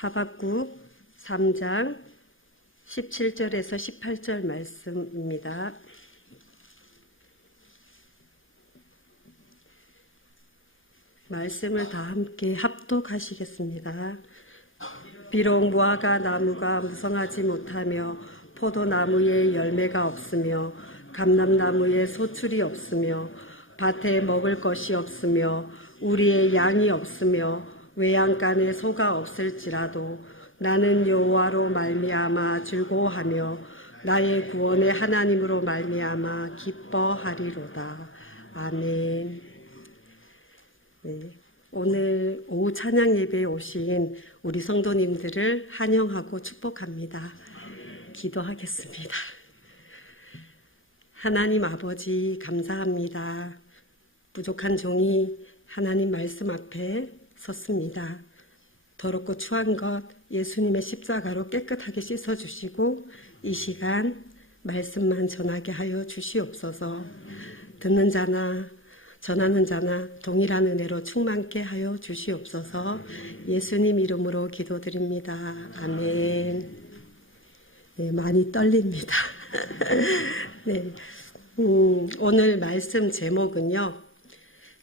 하박국 3장 17절에서 18절 말씀입니다. 말씀을 다 함께 합독하시겠습니다. 비록 무화과 나무가 무성하지 못하며 포도나무에 열매가 없으며 감람나무에 소출이 없으며 밭에 먹을 것이 없으며 우리의 양이 없으며 외양간에 소가 없을지라도 나는 여호와로 말미암아 즐거워하며 나의 구원의 하나님으로 말미암아 기뻐하리로다. 아멘. 네, 오늘 오후 찬양 예배에 오신 우리 성도님들을 환영하고 축복합니다. 기도하겠습니다. 하나님 아버지 감사합니다. 부족한 종이 하나님 말씀 앞에 섰습니다. 더럽고 추한 것 예수님의 십자가로 깨끗하게 씻어주시고 이 시간 말씀만 전하게 하여 주시옵소서. 듣는 자나 전하는 자나 동일한 은혜로 충만케 하여 주시옵소서. 예수님 이름으로 기도드립니다. 아멘. 네, 많이 떨립니다. 네, 오늘 말씀 제목은요,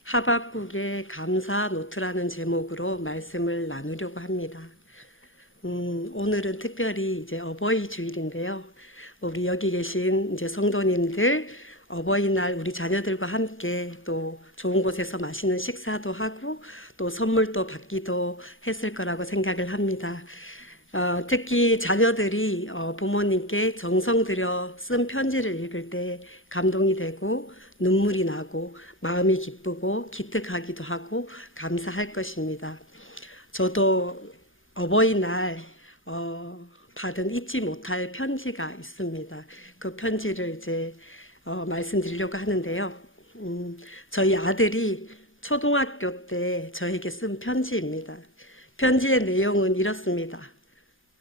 하박국의 감사 노트라는 제목으로 말씀을 나누려고 합니다. 오늘은 특별히 이제 어버이 주일인데요. 우리 여기 계신 이제 성도님들 어버이날 우리 자녀들과 함께 또 좋은 곳에서 맛있는 식사도 하고 또 선물도 받기도 했을 거라고 생각을 합니다. 특히 자녀들이 부모님께 정성 들여 쓴 편지를 읽을 때 감동이 되고 눈물이 나고 마음이 기쁘고 기특하기도 하고 감사할 것입니다. 저도 어버이날 받은 잊지 못할 편지가 있습니다. 그 편지를 이제 말씀드리려고 하는데요. 저희 아들이 초등학교 때 저에게 쓴 편지입니다. 편지의 내용은 이렇습니다.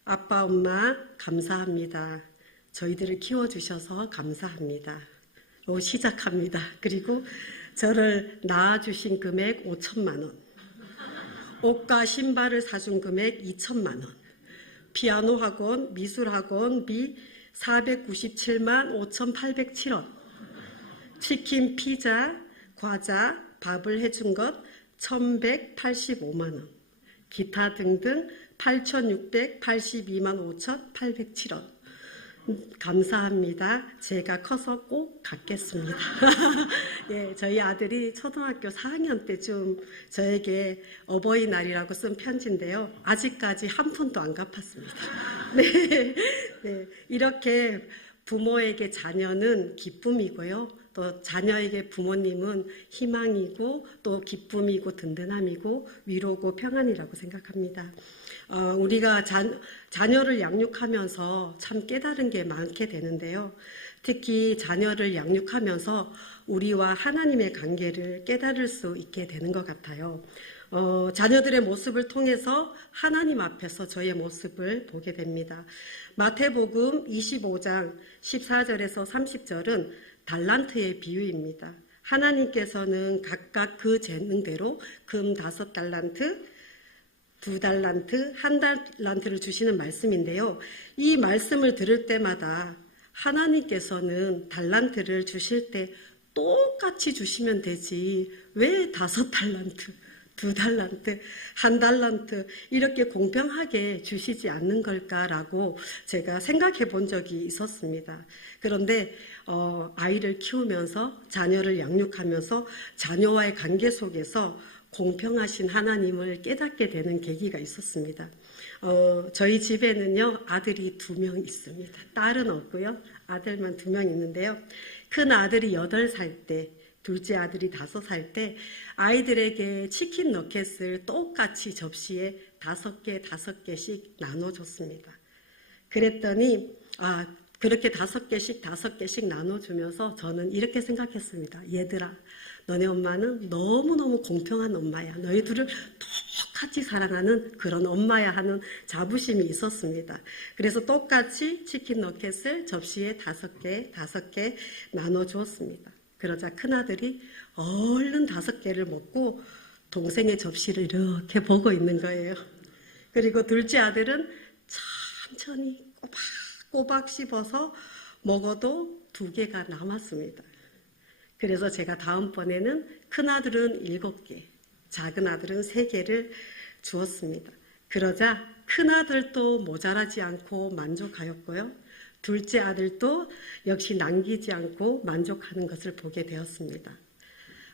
아빠, 엄마 감사합니다. 저희들을 키워주셔서 감사합니다. 시작합니다. 그리고 저를 낳아주신 금액 5천만 원, 옷과 신발을 사준 금액 2천만 원, 피아노 학원, 미술 학원비 497만 5,807원, 치킨, 피자, 과자, 밥을 해준 것 1,185만 원, 기타 등등 8,682만 5,807원. 감사합니다. 제가 커서 꼭 갚겠습니다. 예, 저희 아들이 초등학교 4학년 때쯤 저에게 어버이날이라고 쓴 편지인데요. 아직까지 한 푼도 안 갚았습니다. 네, 네, 이렇게 부모에게 자녀는 기쁨이고요. 또 자녀에게 부모님은 희망이고 또 기쁨이고 든든함이고 위로고 평안이라고 생각합니다. 우리가 자녀를 양육하면서 참 깨달은 게 많게 되는데요. 특히 자녀를 양육하면서 우리와 하나님의 관계를 깨달을 수 있게 되는 것 같아요. 자녀들의 모습을 통해서 하나님 앞에서 저의 모습을 보게 됩니다. 마태복음 25장 14절에서 30절은 달란트의 비유입니다. 하나님께서는 각각 그 재능대로 금 5달란트, 2달란트, 1달란트를 주시는 말씀인데요. 이 말씀을 들을 때마다 하나님께서는 달란트를 주실 때 똑같이 주시면 되지 왜 5달란트, 2달란트, 1달란트 이렇게 공평하게 주시지 않는 걸까라고 제가 생각해 본 적이 있었습니다. 그런데 아이를 키우면서 자녀를 양육하면서 자녀와의 관계 속에서 공평하신 하나님을 깨닫게 되는 계기가 있었습니다. 저희 집에는요 아들이 2명 있습니다. 딸은 없고요. 아들만 2명 있는데요. 큰 아들이 8살 때, 둘째 아들이 5살 때 아이들에게 치킨 너겟을 똑같이 접시에 5개씩 나눠줬습니다. 그랬더니 그렇게 5개씩 나눠주면서 저는 이렇게 생각했습니다. 얘들아, 너네 엄마는 너무너무 공평한 엄마야. 너희들을 똑같이 사랑하는 그런 엄마야 하는 자부심이 있었습니다. 그래서 똑같이 치킨 너겟을 접시에 5개 나눠주었습니다. 그러자 큰아들이 얼른 5개를 먹고 동생의 접시를 이렇게 보고 있는 거예요. 그리고 둘째 아들은 천천히 꼬박꼬박 씹어서 먹어도 2개가 남았습니다. 그래서 제가 다음번에는 큰아들은 7개, 작은 아들은 3개를 주었습니다. 그러자 큰아들도 모자라지 않고 만족하였고요. 둘째 아들도 역시 남기지 않고 만족하는 것을 보게 되었습니다.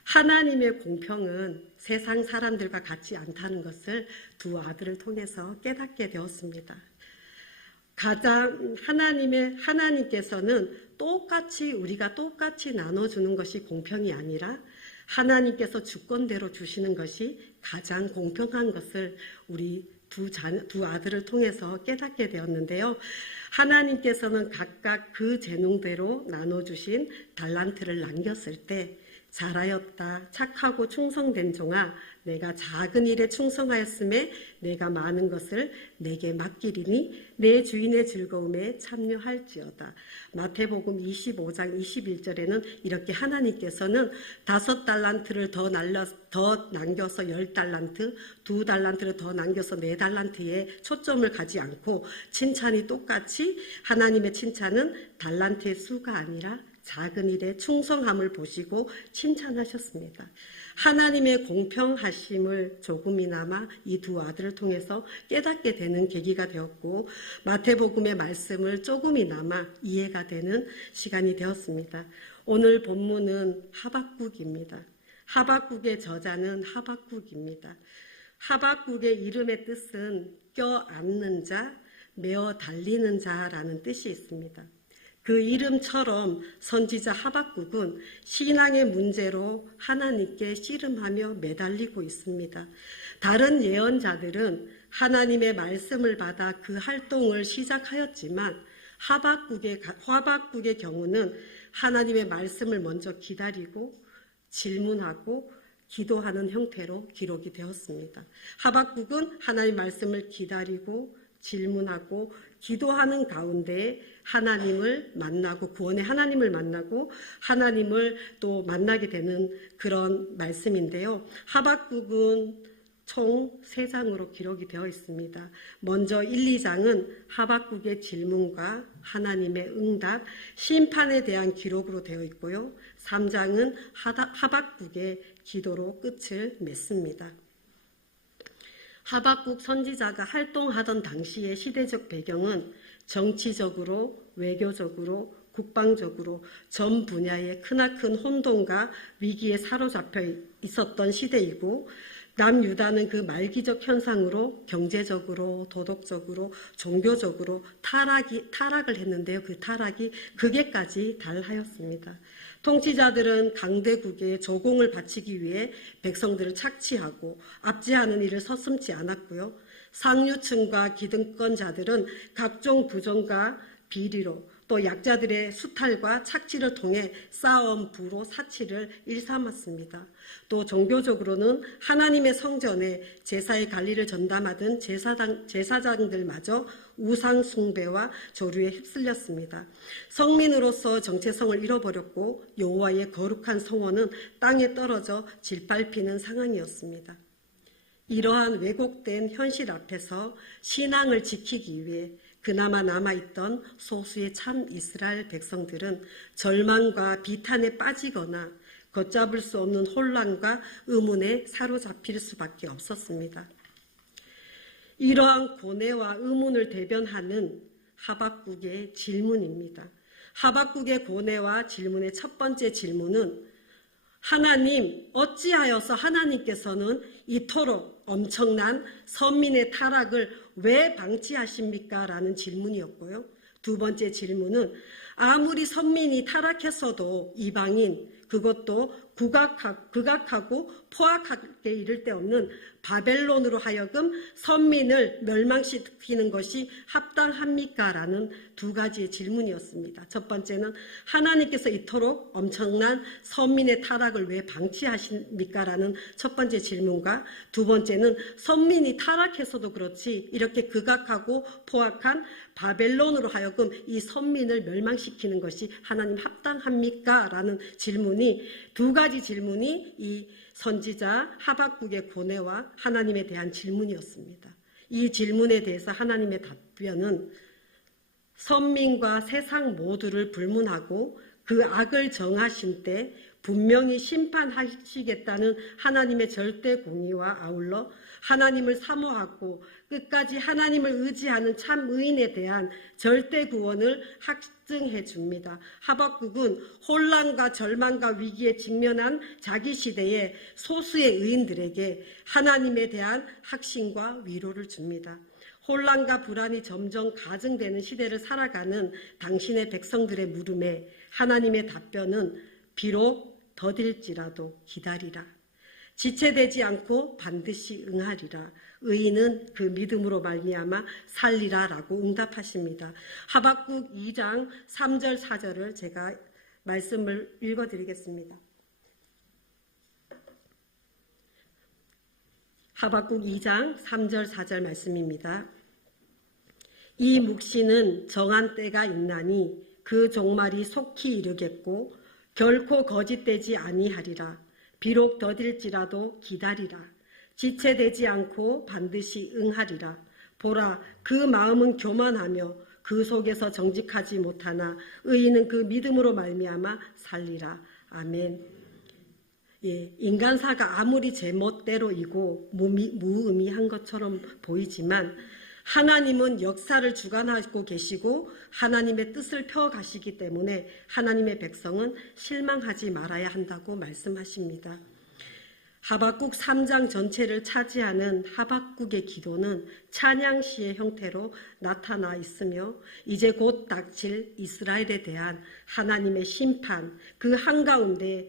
하나님의 공평은 세상 사람들과 같지 않다는 것을 두 아들을 통해서 깨닫게 되었습니다. 하나님께서는 우리가 똑같이 나눠주는 것이 공평이 아니라 하나님께서 주권대로 주시는 것이 가장 공평한 것을 우리 두 아들을 통해서 깨닫게 되었는데요. 하나님께서는 각각 그 재능대로 나눠주신 달란트를 남겼을 때 잘하였다 착하고 충성된 종아 내가 작은 일에 충성하였음에 내가 많은 것을 내게 맡기리니 내 주인의 즐거움에 참여할지어다. 마태복음 25장 21절에는 이렇게 하나님께서는 5달란트를 더 남겨서 10달란트, 2달란트를 더 남겨서 4달란트에 초점을 가지 않고 칭찬이 똑같이 하나님의 칭찬은 달란트의 수가 아니라 작은 일에 충성함을 보시고 칭찬하셨습니다. 하나님의 공평하심을 조금이나마 이 두 아들을 통해서 깨닫게 되는 계기가 되었고 마태복음의 말씀을 조금이나마 이해가 되는 시간이 되었습니다. 오늘 본문은 하박국입니다. 하박국의 저자는 하박국입니다. 하박국의 이름의 뜻은 껴안는 자, 메어 달리는 자라는 뜻이 있습니다. 그 이름처럼 선지자 하박국은 신앙의 문제로 하나님께 씨름하며 매달리고 있습니다. 다른 예언자들은 하나님의 말씀을 받아 그 활동을 시작하였지만 하박국의 경우는 하나님의 말씀을 먼저 기다리고 질문하고 기도하는 형태로 기록이 되었습니다. 하박국은 하나님의 말씀을 기다리고 질문하고 기도하는 가운데 하나님을 만나고 구원의 하나님을 만나고 하나님을 또 만나게 되는 그런 말씀인데요. 하박국은 총 3장으로 기록이 되어 있습니다. 먼저 1, 2장은 하박국의 질문과 하나님의 응답, 심판에 대한 기록으로 되어 있고요. 3장은 하박국의 기도로 끝을 맺습니다. 하박국 선지자가 활동하던 당시의 시대적 배경은 정치적으로, 외교적으로, 국방적으로 전 분야의 크나큰 혼돈과 위기에 사로잡혀 있었던 시대이고 남유다는 그 말기적 현상으로 경제적으로, 도덕적으로, 종교적으로 타락을 했는데요. 그 타락이 극에까지 달하였습니다. 통치자들은 강대국에 조공을 바치기 위해 백성들을 착취하고 압제하는 일을 서슴지 않았고요. 상류층과 기득권자들은 각종 부정과 비리로 또 약자들의 수탈과 착취를 통해 싸움, 부로, 사치를 일삼았습니다. 또 종교적으로는 하나님의 성전에 제사의 관리를 전담하던 제사장들마저 우상 숭배와 조류에 휩쓸렸습니다. 성민으로서 정체성을 잃어버렸고 여호와의 거룩한 성원은 땅에 떨어져 짓밟히는 상황이었습니다. 이러한 왜곡된 현실 앞에서 신앙을 지키기 위해 그나마 남아있던 소수의 참 이스라엘 백성들은 절망과 비탄에 빠지거나 걷잡을 수 없는 혼란과 의문에 사로잡힐 수밖에 없었습니다. 이러한 고뇌와 의문을 대변하는 하박국의 질문입니다. 하박국의 고뇌와 질문의 첫 번째 질문은 하나님, 어찌하여서 하나님께서는 이토록 엄청난 선민의 타락을 왜 방치하십니까? 라는 질문이었고요. 두 번째 질문은 아무리 선민이 타락했어도 이방인, 그것도 극악하고 포악하게 이를 데 없는 바벨론으로 하여금 선민을 멸망시키는 것이 합당합니까? 라는 두 가지의 질문이었습니다. 첫 번째는 하나님께서 이토록 엄청난 선민의 타락을 왜 방치하십니까? 라는 첫 번째 질문과 두 번째는 선민이 타락해서도 그렇지 이렇게 극악하고 포악한 바벨론으로 하여금 이 선민을 멸망시키는 것이 하나님 합당합니까? 라는 질문이 두 가지 질문이 이 선지자 하박국의 고뇌와 하나님에 대한 질문이었습니다. 이 질문에 대해서 하나님의 답변은 선민과 세상 모두를 불문하고 그 악을 정하신 때 분명히 심판하시겠다는 하나님의 절대 공의와 아울러 하나님을 사모하고 끝까지 하나님을 의지하는 참 의인에 대한 절대 구원을 확증해 줍니다. 하박국은 혼란과 절망과 위기에 직면한 자기 시대의 소수의 의인들에게 하나님에 대한 확신과 위로를 줍니다. 혼란과 불안이 점점 가증되는 시대를 살아가는 당신의 백성들의 물음에 하나님의 답변은 비록 더딜지라도 기다리라. 지체되지 않고 반드시 응하리라. 의인은 그 믿음으로 말미암아 살리라라고 응답하십니다. 하박국 2장 3절 4절을 제가 말씀을 읽어드리겠습니다. 하박국 2장 3절 4절 말씀입니다. 이 묵시는 정한 때가 있나니 그 종말이 속히 이르겠고 결코 거짓되지 아니하리라. 비록 더딜지라도 기다리라. 지체되지 않고 반드시 응하리라. 보라, 그 마음은 교만하며 그 속에서 정직하지 못하나 의인은 그 믿음으로 말미암아 살리라. 아멘. 예, 인간사가 아무리 제멋대로이고 무의미한 것처럼 보이지만 하나님은 역사를 주관하고 계시고 하나님의 뜻을 펴가시기 때문에 하나님의 백성은 실망하지 말아야 한다고 말씀하십니다. 하박국 3장 전체를 차지하는 하박국의 기도는 찬양시의 형태로 나타나 있으며 이제 곧 닥칠 이스라엘에 대한 하나님의 심판 그 한가운데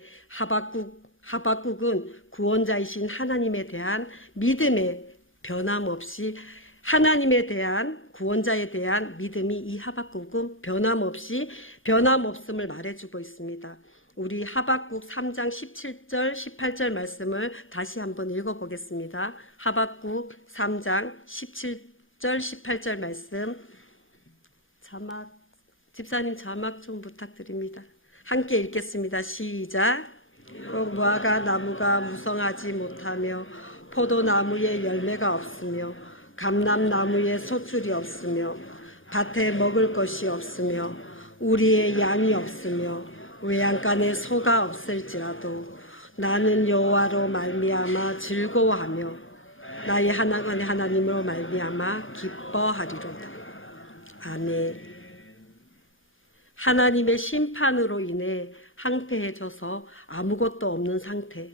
하박국은 구원자이신 하나님에 대한 믿음에 변함없이 하나님에 대한 구원자에 대한 믿음이 이 하박국은 변함없음을 말해주고 있습니다. 우리 하박국 3장 17절 18절 말씀을 다시 한번 읽어보겠습니다. 하박국 3장 17절 18절 말씀 집사님 자막 좀 부탁드립니다. 함께 읽겠습니다. 시작. 무화과 나무가 무성하지 못하며 포도나무에 열매가 없으며 감람나무에 소출이 없으며 밭에 먹을 것이 없으며 우리의 양이 없으며 외양간에 소가 없을지라도 나는 여호와로 말미암아 즐거워하며 나의 하나님으로 말미암아 기뻐하리로다. 아멘. 하나님의 심판으로 인해 황폐해져서 아무것도 없는 상태,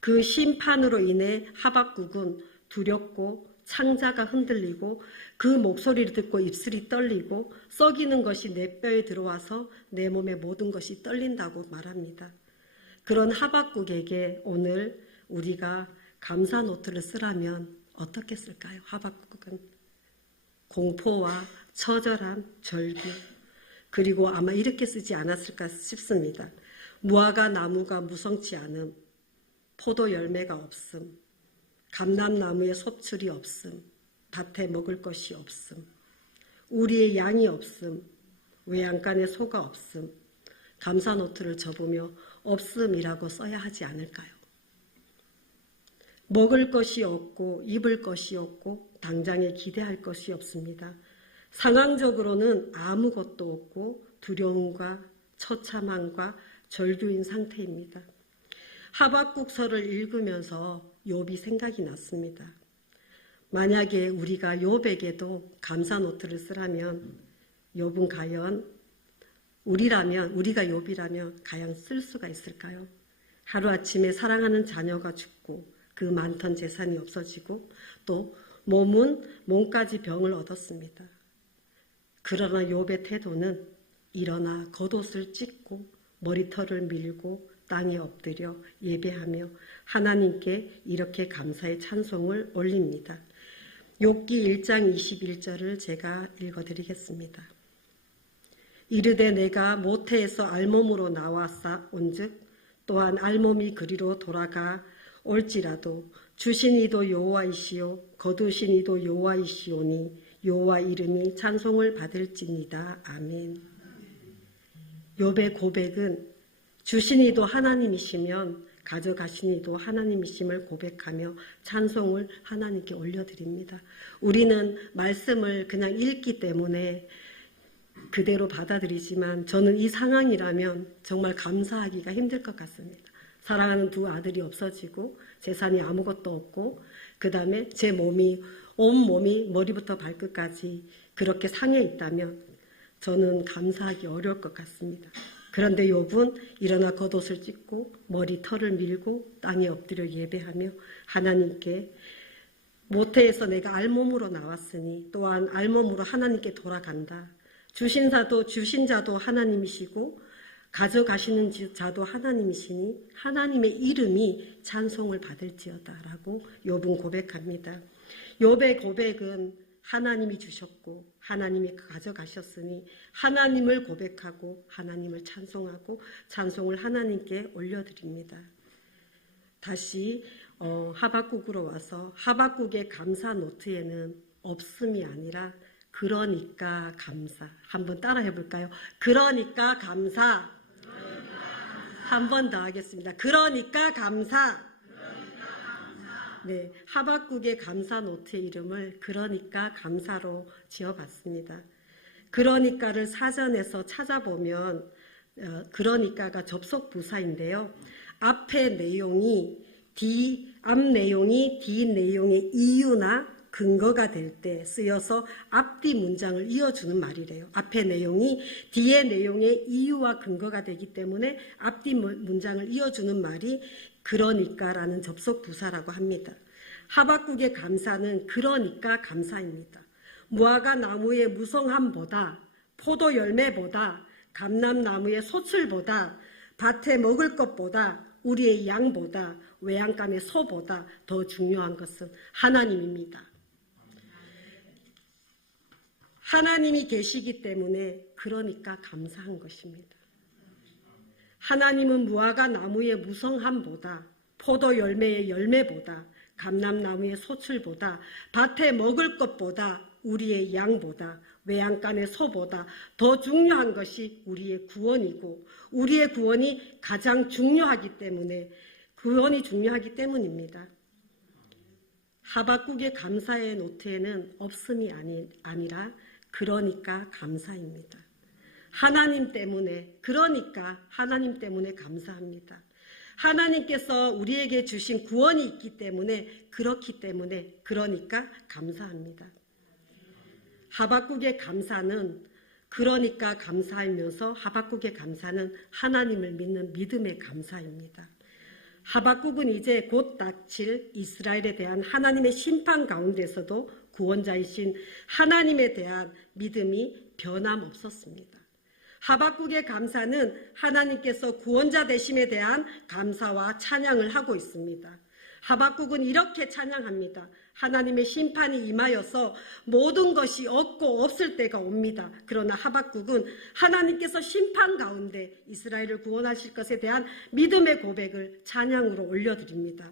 그 심판으로 인해 하박국은 두렵고 창자가 흔들리고 그 목소리를 듣고 입술이 떨리고 썩이는 것이 내 뼈에 들어와서 내 몸의 모든 것이 떨린다고 말합니다. 그런 하박국에게 오늘 우리가 감사 노트를 쓰라면 어떻게 쓸까요? 하박국은 공포와 처절함, 절규, 그리고 아마 이렇게 쓰지 않았을까 싶습니다. 무화과 나무가 무성치 않음, 포도 열매가 없음, 감람나무에 섭출이 없음, 밭에 먹을 것이 없음, 우리의 양이 없음, 외양간에 소가 없음, 감사 노트를 접으며 없음이라고 써야 하지 않을까요? 먹을 것이 없고 입을 것이 없고 당장에 기대할 것이 없습니다. 상황적으로는 아무것도 없고 두려움과 처참함과 절규인 상태입니다. 하박국서를 읽으면서 욥이 생각이 났습니다. 만약에 우리가 욥에게도 감사 노트를 쓰라면 욥은 과연 우리가 욥이라면 과연 쓸 수가 있을까요? 하루아침에 사랑하는 자녀가 죽고 그 많던 재산이 없어지고 또 몸까지 병을 얻었습니다. 그러나 욥의 태도는 일어나 겉옷을 찢고 머리털을 밀고 땅에 엎드려 예배하며 하나님께 이렇게 감사의 찬송을 올립니다. 욥기 1장 21절을 제가 읽어드리겠습니다. 이르되 내가 모태에서 알몸으로 나와서 온즉 또한 알몸이 그리로 돌아가 올지라도 주신 이도 여호와이시요 거두신 이도 여호와이시오니 여호와 이름이 찬송을 받을지니이다. 아멘. 욥의 고백은 주신 이도 하나님이시면 가져가시니도 하나님이심을 고백하며 찬송을 하나님께 올려드립니다. 우리는 말씀을 그냥 읽기 때문에 그대로 받아들이지만 저는 이 상황이라면 정말 감사하기가 힘들 것 같습니다. 사랑하는 두 아들이 없어지고 재산이 아무것도 없고 그 다음에 제 몸이 온몸이 머리부터 발끝까지 그렇게 상해 있다면 저는 감사하기 어려울 것 같습니다. 그런데 욥은 일어나 겉옷을 찢고 머리털을 밀고 땅에 엎드려 예배하며 하나님께 모태에서 내가 알몸으로 나왔으니 또한 알몸으로 하나님께 돌아간다. 주신 자도 하나님이시고 가져가시는 자도 하나님이시니 하나님의 이름이 찬송을 받을지어다 라고 욥은 고백합니다. 욥의 고백은 하나님이 주셨고 하나님이 가져가셨으니 하나님을 고백하고 하나님을 찬송하고 찬송을 하나님께 올려드립니다. 다시 하박국으로 와서 하박국의 감사 노트에는 없음이 아니라 그러니까 감사. 한번 따라 해볼까요? 그러니까 감사. 한 번 더 하겠습니다. 그러니까 감사. 네, 하박국의 감사 노트의 이름을 그러니까 감사로 지어봤습니다. 그러니까를 사전에서 찾아보면 그러니까가 접속 부사인데요. 앞 내용이 뒤 내용의 이유나 근거가 될 때 쓰여서 앞뒤 문장을 이어주는 말이래요. 앞의 내용이 뒤의 내용의 이유와 근거가 되기 때문에 앞뒤 문장을 이어주는 말이 그러니까라는 접속 부사라고 합니다. 하박국의 감사는 그러니까 감사입니다. 무화과 나무의 무성함보다 포도 열매보다 감람나무의 소출보다 밭에 먹을 것보다 우리의 양보다 외양간의 소보다 더 중요한 것은 하나님입니다. 하나님이 계시기 때문에 그러니까 감사한 것입니다. 하나님은 무화과 나무의 무성함보다 포도 열매의 열매보다 감람나무의 소출보다 밭에 먹을 것보다 우리의 양보다 외양간의 소보다 더 중요한 것이 우리의 구원이고 우리의 구원이 가장 중요하기 때문입니다. 하박국의 감사의 노트에는 없음이 아니라 그러니까 감사입니다. 하나님 때문에 그러니까 하나님 때문에 감사합니다. 하나님께서 우리에게 주신 구원이 있기 때문에 그렇기 때문에 그러니까 감사합니다. 하박국의 감사는 그러니까 감사하면서 하박국의 감사는 하나님을 믿는 믿음의 감사입니다. 하박국은 이제 곧 닥칠 이스라엘에 대한 하나님의 심판 가운데서도 구원자이신 하나님에 대한 믿음이 변함없었습니다. 하박국의 감사는 하나님께서 구원자 되심에 대한 감사와 찬양을 하고 있습니다. 하박국은 이렇게 찬양합니다. 하나님의 심판이 임하여서 모든 것이 없고 없을 때가 옵니다. 그러나 하박국은 하나님께서 심판 가운데 이스라엘을 구원하실 것에 대한 믿음의 고백을 찬양으로 올려드립니다.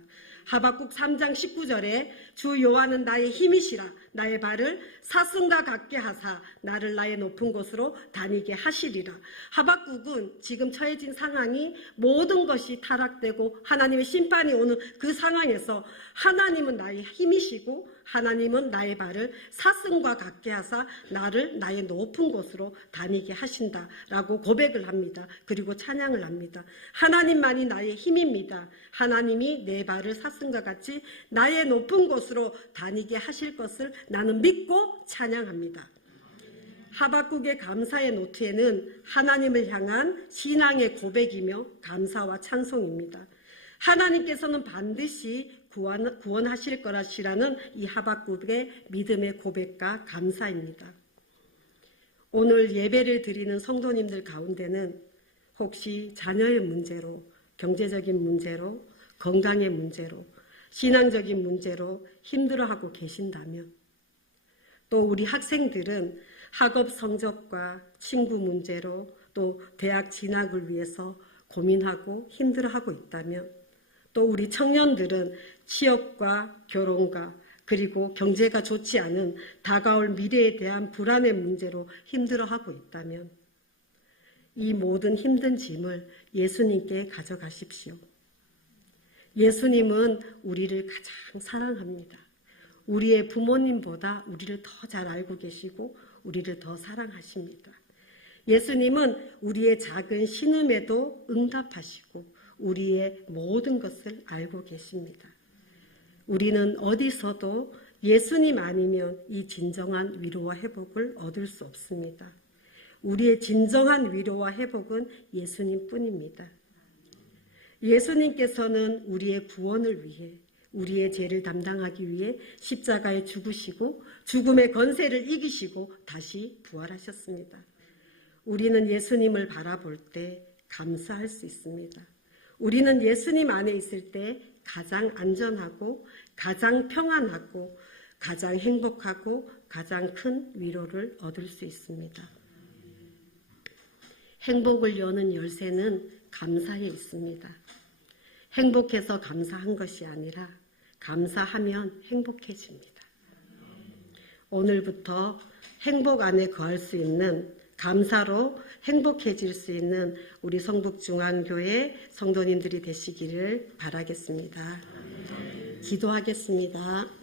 하박국 3장 19절에 주 여호와는 나의 힘이시라 나의 발을 사슴과 같게 하사 나를 나의 높은 곳으로 다니게 하시리라. 하박국은 지금 처해진 상황이 모든 것이 타락되고 하나님의 심판이 오는 그 상황에서 하나님은 나의 힘이시고 하나님은 나의 발을 사슴과 같게 하사 나를 나의 높은 곳으로 다니게 하신다라고 고백을 합니다. 그리고 찬양을 합니다. 하나님만이 나의 힘입니다. 하나님이 내 발을 사슴과 같이 나의 높은 곳으로 다니게 하실 것을 나는 믿고 찬양합니다. 하박국의 감사의 노트에는 하나님을 향한 신앙의 고백이며 감사와 찬송입니다. 하나님께서는 반드시 구원하실 거라시라는 이 하박국의 믿음의 고백과 감사입니다. 오늘 예배를 드리는 성도님들 가운데는 혹시 자녀의 문제로, 경제적인 문제로, 건강의 문제로, 신앙적인 문제로 힘들어하고 계신다면, 또 우리 학생들은 학업 성적과 친구 문제로 또 대학 진학을 위해서 고민하고 힘들어하고 있다면, 또 우리 청년들은 취업과 결혼과 그리고 경제가 좋지 않은 다가올 미래에 대한 불안의 문제로 힘들어하고 있다면 이 모든 힘든 짐을 예수님께 가져가십시오. 예수님은 우리를 가장 사랑합니다. 우리의 부모님보다 우리를 더 잘 알고 계시고 우리를 더 사랑하십니다. 예수님은 우리의 작은 신음에도 응답하시고 우리의 모든 것을 알고 계십니다. 우리는 어디서도 예수님 아니면 이 진정한 위로와 회복을 얻을 수 없습니다. 우리의 진정한 위로와 회복은 예수님뿐입니다. 예수님께서는 우리의 구원을 위해 우리의 죄를 담당하기 위해 십자가에 죽으시고 죽음의 권세를 이기시고 다시 부활하셨습니다. 우리는 예수님을 바라볼 때 감사할 수 있습니다. 우리는 예수님 안에 있을 때 가장 안전하고 가장 평안하고 가장 행복하고 가장 큰 위로를 얻을 수 있습니다. 행복을 여는 열쇠는 감사에 있습니다. 행복해서 감사한 것이 아니라 감사하면 행복해집니다. 오늘부터 행복 안에 거할 수 있는, 감사로 행복해질 수 있는 우리 성북중앙교회 성도님들이 되시기를 바라겠습니다. 기도하겠습니다.